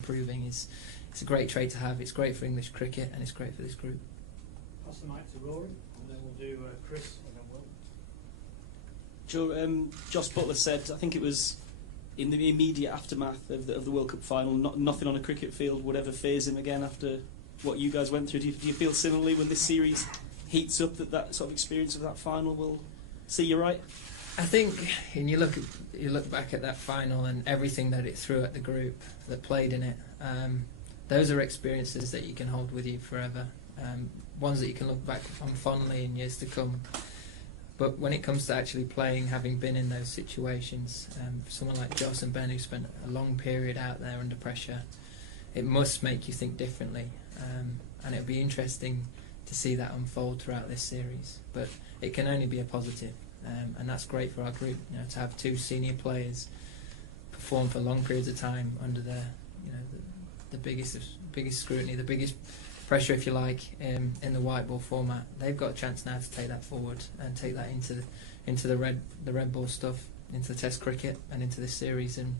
improving is it's a great trait to have. It's great for English cricket and it's great for this group. Pass the mic to Rory and then we'll do Chris and then Will. Joe, Josh Butler said, I think it was in the immediate aftermath of the World Cup final, nothing on a cricket field would ever faze him again after what you guys went through. Do you feel similarly when this series heats up that sort of experience of that final will see you right? I think when you look back at that final and everything that it threw at the group that played in it, those are experiences that you can hold with you forever, ones that you can look back on fondly in years to come. But when it comes to actually playing, having been in those situations, for someone like Joss and Ben who spent a long period out there under pressure, it must make you think differently, and it'll be interesting to see that unfold throughout this series. But it can only be a positive. And that's great for our group, to have two senior players perform for long periods of time under the biggest scrutiny, the biggest pressure, if you like, in the white ball format. They've got a chance now to take that forward and take that into the red ball stuff, into the Test cricket and into this series, and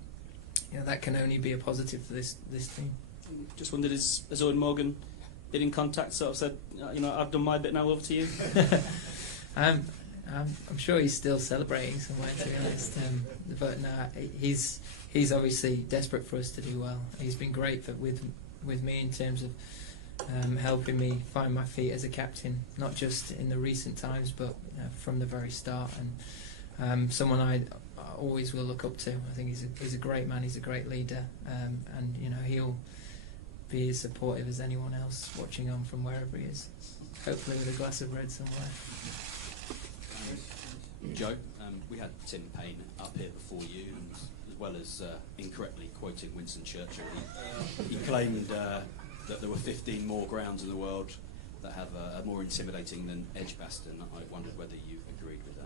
that can only be a positive for this team. Just wondered, has Eoin Morgan been in contact, sort of said, I've done my bit now, over to you? I'm sure he's still celebrating somewhere, to be honest. But no, he's obviously desperate for us to do well. He's been great with me in terms of helping me find my feet as a captain, not just in the recent times, but from the very start. And someone I always will look up to. I think he's a great man. He's a great leader, and he'll be as supportive as anyone else watching on from wherever he is. Hopefully with a glass of red somewhere. Joe, we had Tim Payne up here before you, and as well as incorrectly quoting Winston Churchill, he claimed that there were 15 more grounds in the world that are more intimidating than Edgbaston. I wondered whether you agreed with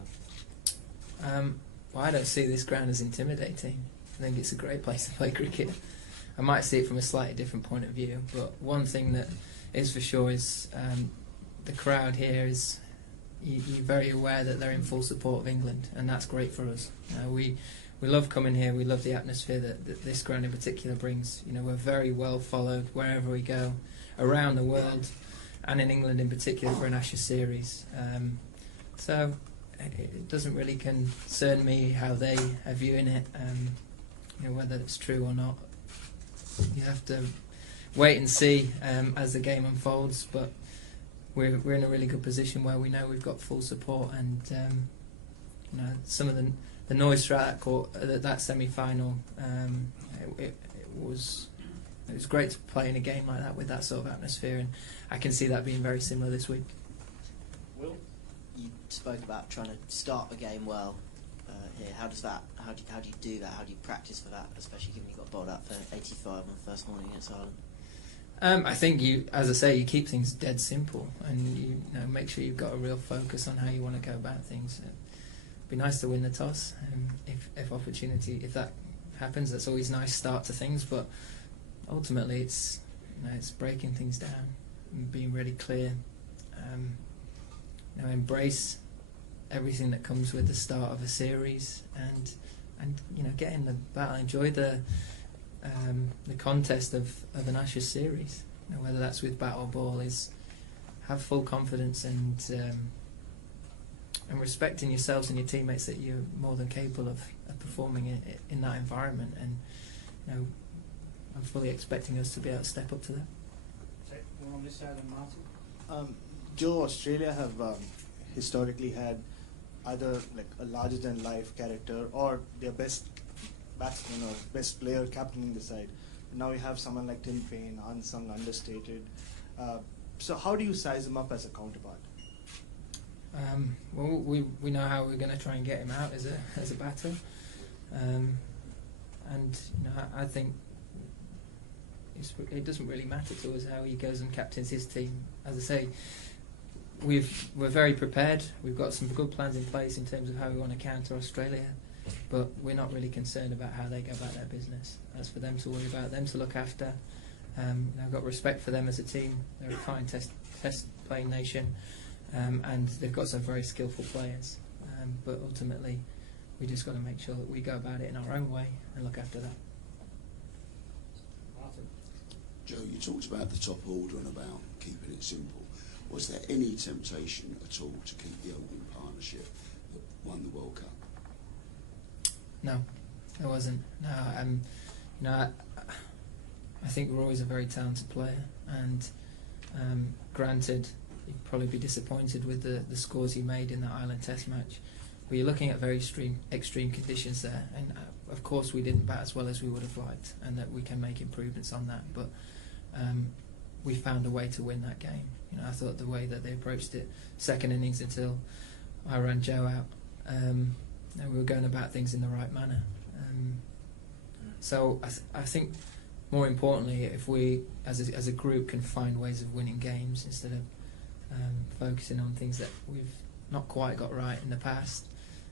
that. Well, I don't see this ground as intimidating. I think it's a great place to play cricket. I might see it from a slightly different point of view, but one thing that is for sure is the crowd here is... You're very aware that they're in full support of England, and that's great for us. We love coming here. We love the atmosphere that this ground in particular brings. We're very well followed wherever we go, around the world, and in England in particular for an Ashes series. So it doesn't really concern me how they are viewing it, whether it's true or not. You have to wait and see as the game unfolds, but we're in a really good position where we know we've got full support, and some of the noise throughout that semi-final, it was great to play in a game like that with that sort of atmosphere, and I can see that being very similar this week. Will, you spoke about trying to start the game well here. How do you do that? How do you practice for that, especially given you got bowled out for 85 on the first morning against Ireland? I think as I say, you keep things dead simple, and you make sure you've got a real focus on how you want to go about things. It'd be nice to win the toss, if that happens. That's always a nice start to things, but ultimately it's breaking things down and being really clear. Embrace everything that comes with the start of a series, and get in the battle, enjoy the contest of an Ashes series, whether that's with bat or ball, is have full confidence and respecting yourselves and your teammates that you're more than capable of performing in that environment, and I'm fully expecting us to be able to step up to that. Take one on this side and Martin. Joe, Australia have historically had either like a larger than life character or their best batsman or best player captaining the side. Now we have someone like Tim Payne, unsung, understated. So how do you size him up as a counterpart? Well, we know how we're going to try and get him out as a batter, and I think it doesn't really matter to us how he goes and captains his team. As I say, we're very prepared. We've got some good plans in place in terms of how we want to counter Australia. But we're not really concerned about how they go about their business. That's for them to worry about, them to look after. I've got respect for them as a team. They're a fine test playing nation, and they've got some very skillful players. But ultimately, we just got to make sure that we go about it in our own way and look after that. Martin. talked about the top order and about keeping it simple. Was there any temptation at all to keep the Oldham partnership that won the World Cup? No, there wasn't. No, you know, I think Roy's a very talented player, and granted, you'd probably be disappointed with the scores he made in that Ireland Test match. But you're looking at very extreme conditions there, and of course we didn't bat as well as we would have liked, and that we can make improvements on that. But we found a way to win that game. You know, I thought the way that they approached it, second innings until I ran Joe out, and we were going about things in the right manner. So I think more importantly, if we as a group can find ways of winning games instead of focusing on things that we've not quite got right in the past,